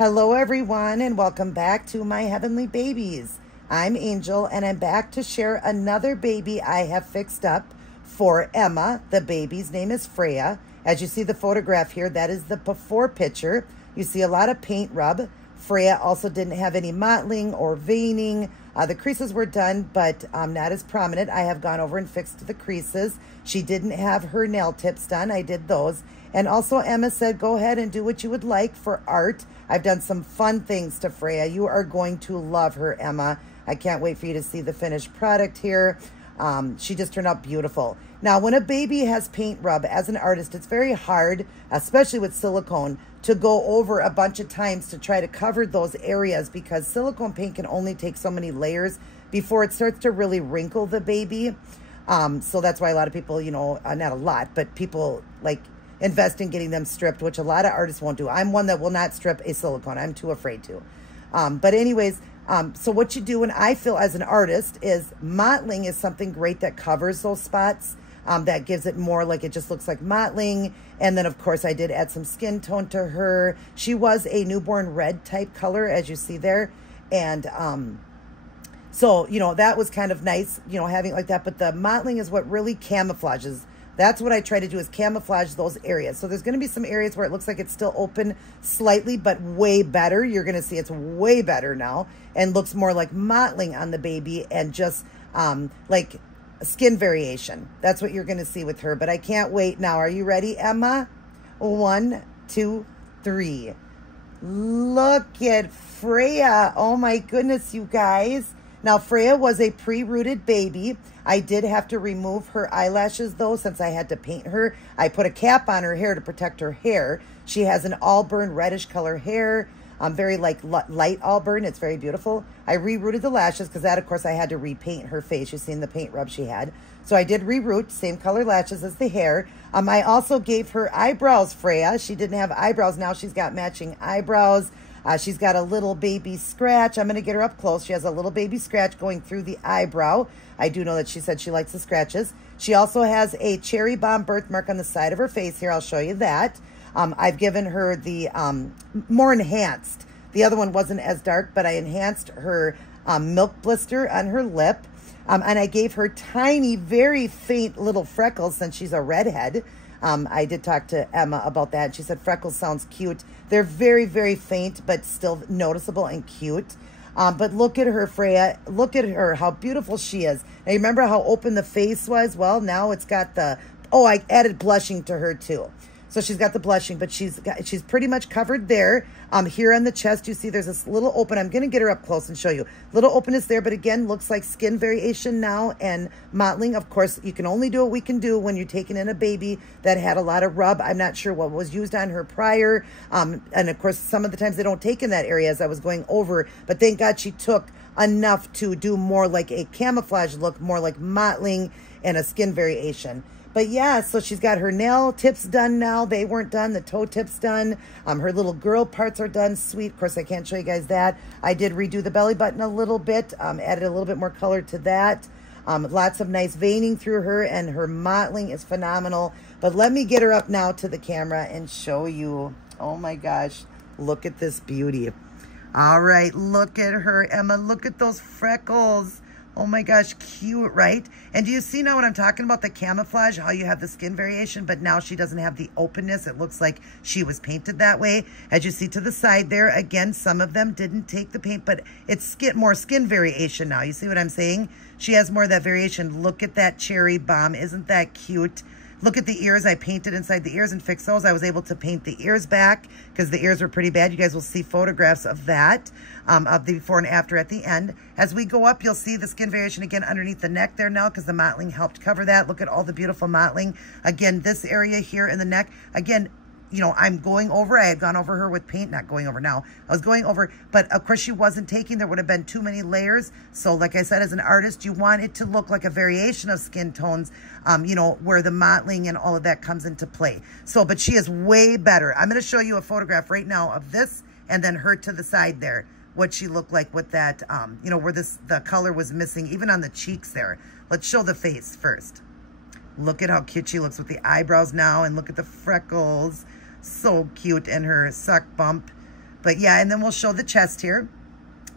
Hello everyone and welcome back to my heavenly babies. I'm Angel and I'm back to share another baby I have fixed up for Emma. The baby's name is Freya. As you see the photograph here, that is the before picture. You see a lot of paint rub. Freya also didn't have any mottling or veining. The creases were done, but not as prominent. I have gone over and fixed the creases. She didn't have her nail tips done. I did those. And also Emma said, go ahead and do what you would like for art. I've done some fun things to Freya. You are going to love her, Emma. I can't wait for you to see the finished product here. She just turned out beautiful. Now, when a baby has paint rub, as an artist, it's very hard, especially with silicone, to go over a bunch of times to try to cover those areas because silicone paint can only take so many layers before it starts to really wrinkle the baby. So that's why a lot of people, you know, not a lot, but people like invest in getting them stripped, which a lot of artists won't do. I'm one that will not strip a silicone. I'm too afraid to. But anyways, so what you do, and I feel as an artist, is mottling is something great that covers those spots. That gives it more like it just looks like mottling. And then, of course, I did add some skin tone to her. She was a newborn red type color, as you see there. And so, you know, that was kind of nice, you know, having it like that. But the mottling is what really camouflages. That's what I try to do, is camouflage those areas. So there's going to be some areas where it looks like it's still open slightly, but way better. You're going to see it's way better now and looks more like mottling on the baby and just like skin variation. That's what you're going to see with her. But I can't wait now. Are you ready, Emma? 1, 2, 3. Look at Freya. Oh my goodness, you guys. Now, Freya was a pre-rooted baby. I did have to remove her eyelashes, though, since I had to paint her. I put a cap on her hair to protect her hair. She has an auburn reddish color hair, very like light auburn. It's very beautiful. I re-rooted the lashes because that, of course, I had to repaint her face. You've seen the paint rub she had. So I did re-root, same color lashes as the hair. I also gave her eyebrows, Freya. She didn't have eyebrows. Now she's got matching eyebrows. She's got a little baby scratch. I'm going to get her up close. She has a little baby scratch going through the eyebrow. I do know that she said she likes the scratches. She also has a cherry bomb birthmark on the side of her face here. I'll show you that. I've given her the more enhanced. The other one wasn't as dark, but I enhanced her milk blister on her lip. And I gave her tiny, very faint little freckles since she's a redhead. I did talk to Emma about that. She said freckles sounds cute. They're very, very faint, but still noticeable and cute. But look at her, Freya. Look at her, how beautiful she is. Now, you remember how open the face was? Well, now it's got the... Oh, I added blushing to her, too. So she's got the blushing, but she's pretty much covered there. Here on the chest, you see there's this little open. I'm going to get her up close and show you. Little openness there, but again, looks like skin variation now and mottling. Of course, you can only do what we can do when you're taking in a baby that had a lot of rub. I'm not sure what was used on her prior. And of course, some of the times they don't take in that area as I was going over. But thank God she took enough to do more like a camouflage look, more like mottling and a skin variation. But yeah, so she's got her nail tips done now. They weren't done. The toe tips done. Her little girl parts are done. Sweet. Of course, I can't show you guys that. I did redo the belly button a little bit. Added a little bit more color to that. Lots of nice veining through her, and her mottling is phenomenal. But let me get her up now to the camera and show you. Oh my gosh. Look at this beauty. All right. Look at her, Emma. Look at those freckles. Oh my gosh, cute, right? And do you see now what I'm talking about, the camouflage, how you have the skin variation, but now she doesn't have the openness. It looks like she was painted that way. As you see to the side there, again, some of them didn't take the paint, but it's more skin variation now. You see what I'm saying? She has more of that variation. Look at that cherry bomb. Isn't that cute? Look at the ears. I painted inside the ears and fixed those. I was able to paint the ears back because the ears were pretty bad. You guys will see photographs of that, of the before and after at the end. As we go up, you'll see the skin variation again underneath the neck there now because the mottling helped cover that. Look at all the beautiful mottling. Again, this area here in the neck. Again, you know, I'm going over. I had gone over her with paint, not going over now. I was going over, but of course she wasn't taking. There would have been too many layers. So like I said, as an artist, you want it to look like a variation of skin tones, you know, where the mottling and all of that comes into play. So, but she is way better. I'm going to show you a photograph right now of this and then her to the side there, what she looked like with that, you know, where the color was missing, even on the cheeks there. Let's show the face first. Look at how cute she looks with the eyebrows now, and look at the freckles. So cute. And her suck bump. But yeah, and then we'll show the chest here.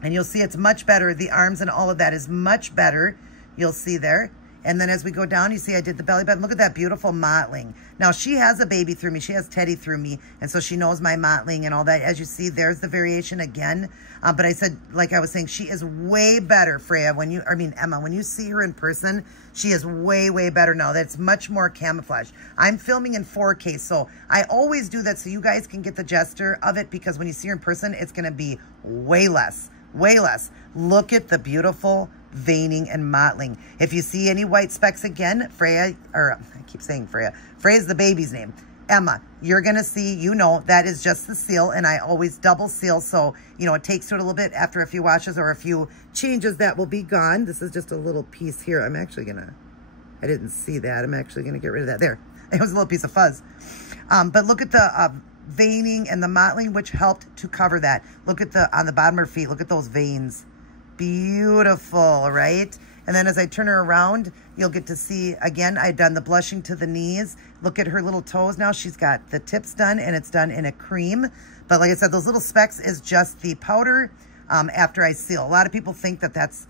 And you'll see it's much better. The arms and all of that is much better. You'll see there. And then as we go down, you see I did the belly button. Look at that beautiful mottling. Now, she has a baby through me. She has Teddy through me. And so she knows my mottling and all that. As you see, there's the variation again. But I said, like I was saying, she is way better, Freya, Emma, when you see her in person, she is way, way better now. That's much more camouflage. I'm filming in 4K, so I always do that so you guys can get the gesture of it, because when you see her in person, it's going to be way less. Way less. Look at the beautiful veining and mottling. If you see any white specks again, Freya, or I keep saying Freya, Freya's the baby's name. Emma, you're going to see, that is just the seal, and I always double seal, so, it takes to it a little bit after a few washes or a few changes that will be gone. This is just a little piece here. I'm actually going to, I didn't see that. I'm actually going to get rid of that. There. It was a little piece of fuzz. But look at the veining and the mottling, which helped to cover that. Look at on the bottom of her feet. Look at those veins. Beautiful, right? And then as I turn her around, you'll get to see, again, I've done the blushing to the knees. Look at her little toes now. She's got the tips done, and it's done in a cream. But like I said, those little specks is just the powder after I seal. A lot of people think that that's,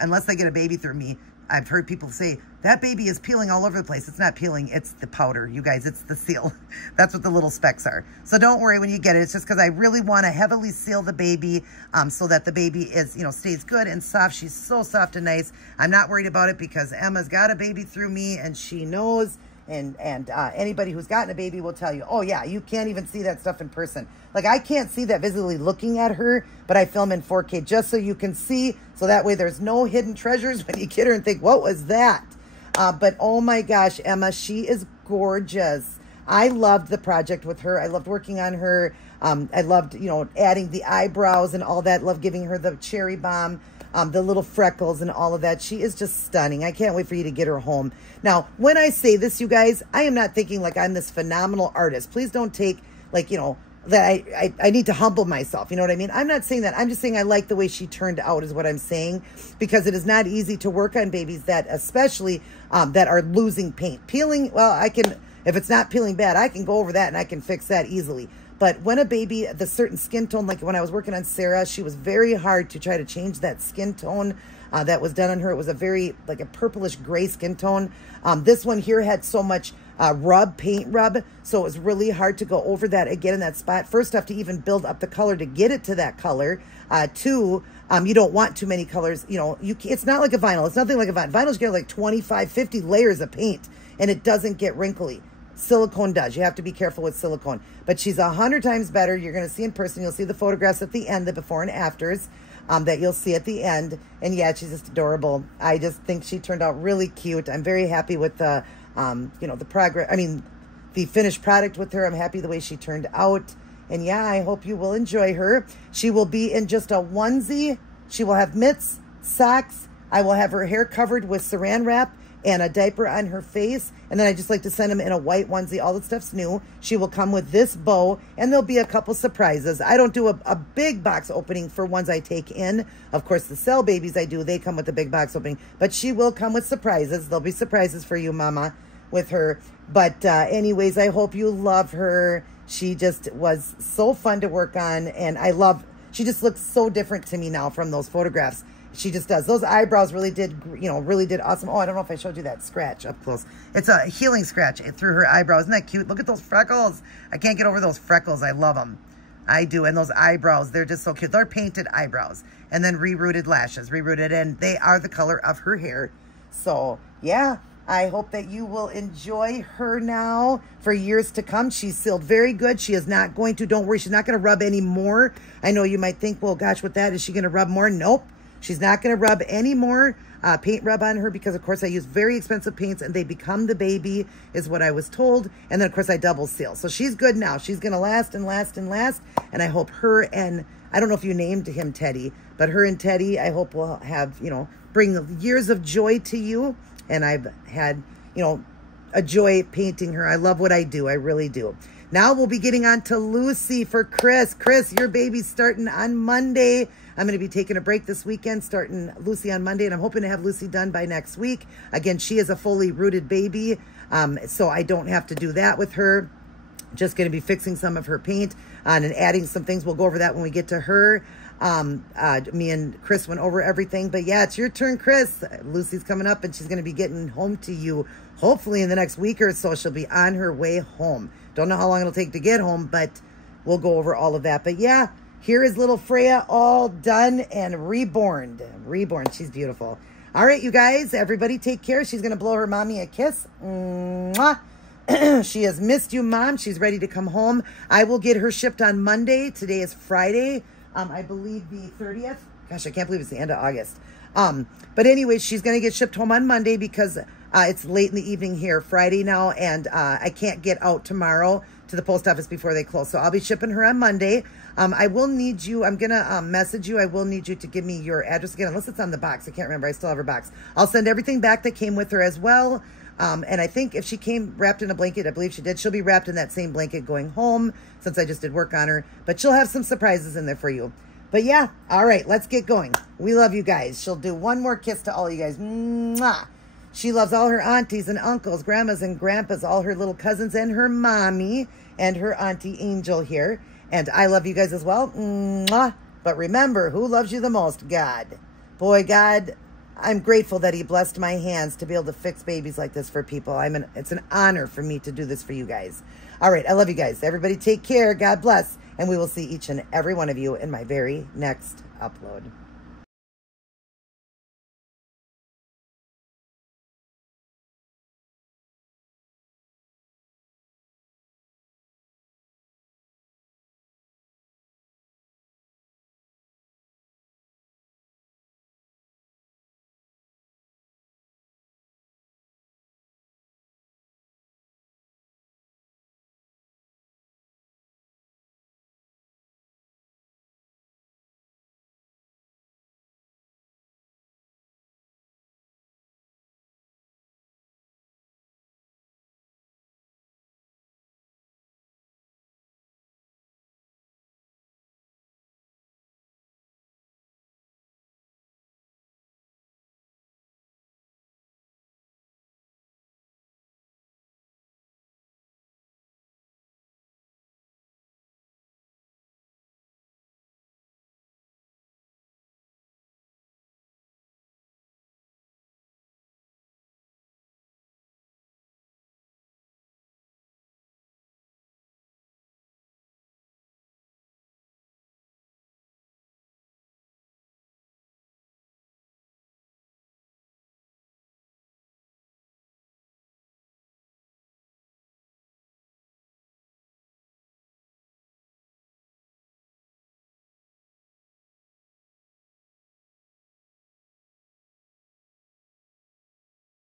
unless they get a baby through me, I've heard people say, that baby is peeling all over the place. It's not peeling. It's the powder, you guys. It's the seal. That's what the little specks are. So don't worry when you get it. It's just because I really want to heavily seal the baby so that the baby is, stays good and soft. She's so soft and nice. I'm not worried about it because Emma's got a baby through me, and she knows. And anybody who's gotten a baby will tell you, oh, yeah, you can't even see that stuff in person. Like, I can't see that visibly looking at her, but I film in 4K just so you can see, so that way there's no hidden treasures when you get her and think, what was that? But, oh, my gosh, Emma, she is gorgeous. I loved the project with her. I loved working on her. I loved, adding the eyebrows and all that. Loved giving her the cherry bomb. The little freckles and all of that. She is just stunning. I can't wait for you to get her home. Now, when I say this, you guys, I am not thinking like I'm this phenomenal artist. Please don't take like, that I need to humble myself. You know what I mean? I'm not saying that. I'm just saying I like the way she turned out is what I'm saying, because it is not easy to work on babies that especially that are losing paint. Peeling, well, if it's not peeling bad, I can go over that and I can fix that easily. But when a baby, the certain skin tone, like when I was working on Sarah, she was very hard to try to change that skin tone that was done on her. It was a very, like a purplish gray skin tone. This one here had so much paint rub, so it was really hard to go over that again in that spot. First off, to even build up the color to get it to that color. Two, you don't want too many colors. It's not like a vinyl. It's nothing like a vinyl. Vinyls get like 25, 50 layers of paint, and it doesn't get wrinkly. Silicone does. You have to be careful with silicone. But she's 100 times better. You're going to see in person. You'll see the photographs at the end, the before and afters that you'll see at the end. And yeah, she's just adorable. I just think she turned out really cute. I'm very happy with the, the progress. I mean, the finished product with her. I'm happy the way she turned out. And yeah, I hope you will enjoy her. She will be in just a onesie. She will have mitts, socks. I will have her hair covered with saran wrap and a diaper on her face. And then I just like to send them in a white onesie. All the stuff's new. She will come with this bow, and there'll be a couple surprises. I don't do a big box opening for ones I take in. Of course, the cell babies I do, they come with a big box opening. But she will come with surprises. There'll be surprises for you, Mama, with her. But anyways, I hope you love her. She just was so fun to work on, and she just looks so different to me now from those photographs. She just does. Those eyebrows really did awesome. Oh, I don't know if I showed you that scratch up close. It's a healing scratch through her eyebrows. Isn't that cute? Look at those freckles. I can't get over those freckles. I love them. I do. And those eyebrows, they're just so cute. They're painted eyebrows. And then re-rooted lashes. Re-rooted, and they are the color of her hair. So, yeah. I hope that you will enjoy her now for years to come. She's sealed very good. She is not going to, don't worry, she's not going to rub any more. I know you might think, well, gosh, with that, is she going to rub more? Nope. She's not going to rub any more paint rub on her because, of course, I use very expensive paints and they become the baby is what I was told. And then, of course, I double seal. So she's good now. She's going to last and last and last. And I hope her and, I don't know if you named him Teddy, but her and Teddy, I hope will have, bring years of joy to you. And I've had, a joy painting her. I love what I do. I really do. Now we'll be getting on to Lucy for Chris. Chris, your baby's starting on Monday. I'm going to be taking a break this weekend, starting Lucy on Monday, and I'm hoping to have Lucy done by next week. Again, she is a fully rooted baby, so I don't have to do that with her. Just going to be fixing some of her paint and adding some things. We'll go over that when we get to her. Me and Chris went over everything. But yeah, it's your turn, Chris. Lucy's coming up and she's going to be getting home to you hopefully in the next week or so. She'll be on her way home. Don't know how long it'll take to get home, but we'll go over all of that. But yeah, here is little Freya all done and reborn. Reborn. She's beautiful. All right, you guys, everybody take care. She's going to blow her mommy a kiss. Mwah. She has missed you, Mom. She's ready to come home. I will get her shipped on Monday. Today is Friday. I believe the 30th. Gosh, I can't believe it's the end of August. But anyway, she's going to get shipped home on Monday because it's late in the evening here, Friday now, and I can't get out tomorrow to the post office before they close. So I'll be shipping her on Monday. I will need you. I'm going to message you. I will need you to give me your address again, unless it's on the box. I can't remember. I still have her box. I'll send everything back that came with her as well. And I think if she came wrapped in a blanket, I believe she did, she'll be wrapped in that same blanket going home since I just did work on her. But she'll have some surprises in there for you. But yeah, all right, let's get going. We love you guys. She'll do one more kiss to all you guys. Mwah. She loves all her aunties and uncles, grandmas and grandpas, all her little cousins and her mommy and her auntie Angel here. And I love you guys as well. Mwah. But remember, who loves you the most? God. Boy, God, I'm grateful that he blessed my hands to be able to fix babies like this for people. It's an honor for me to do this for you guys. All right, I love you guys. Everybody take care. God bless. And we will see each and every one of you in my very next upload.